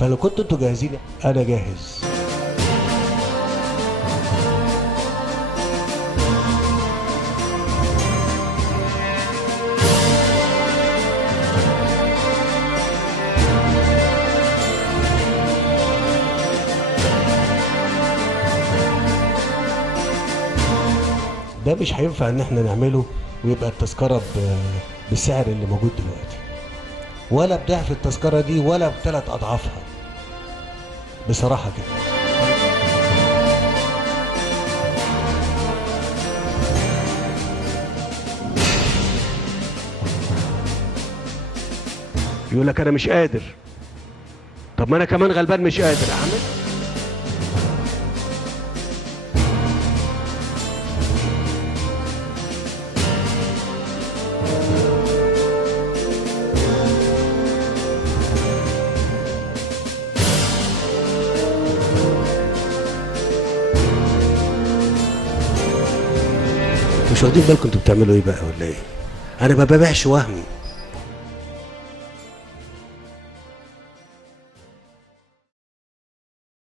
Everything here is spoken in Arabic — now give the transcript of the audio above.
فلو كنتوا انتوا جاهزين انا جاهز. ده مش هينفع ان احنا نعمله ويبقى التذكرة بالسعر اللي موجود دلوقتي، ولا بضعف التذكرة دي ولا بثلاث اضعافها بصراحة كده. يقول لك انا مش قادر. طب ما انا كمان غلبان مش قادر اعمل. مش واخدين بالكم انتوا بتعملوا ايه بقى ولا ايه؟ انا ما ببيعش وهم.